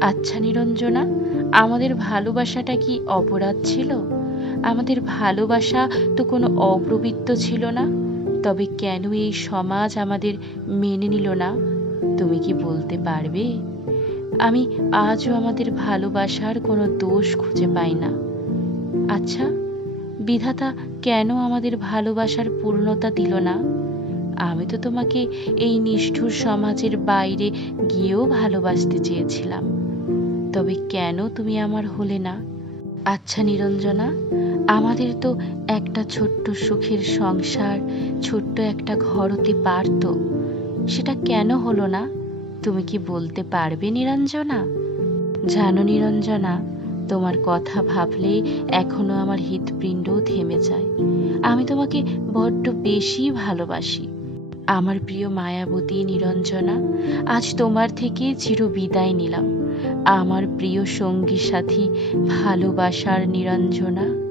আচ্ছা নিরঞ্জনা, আমাদের ভালোবাসাটা কি অপরাধ ছিল? আমাদের ভালোবাসা তো কোনো অপবিত্র ছিল না। তবে কেন এই সমাজ আমাদের মেনে নিল না? তুমি কি বলতে পারবে? আমি আজও আমাদের ভালোবাসার কোনো দোষ খুঁজে পাই না। আচ্ছা, বিধাতা কেন আমাদের ভালোবাসার পূর্ণতা দিল না? আমি তো তোমাকে এই নিষ্ঠুর সমাজের বাইরে গিয়েও ভালোবাসতে চেয়েছিলাম, তবে কেন তুমি আমার হলে না? আচ্ছা নিরঞ্জনা, আমাদের তো একটা ছোট্ট সুখের সংসার, ছোট্ট একটা ঘর হতে পারত, সেটা কেন হলো না? তুমি কি বলতে পারবে নিরঞ্জনা? জানো নিরঞ্জনা, তোমার কথা ভাবলে এখনো আমার হৃৎপিণ্ড থেমে যায়। আমি তোমাকে বড্ড বেশি ভালোবাসি। আমার প্রিয় মায়াবতী নিরঞ্জনা, আজ তোমার থেকে চির বিদায় নিলাম। আমার প্রিয় সঙ্গী সাথী ভালোবাসার নিরঞ্জনা।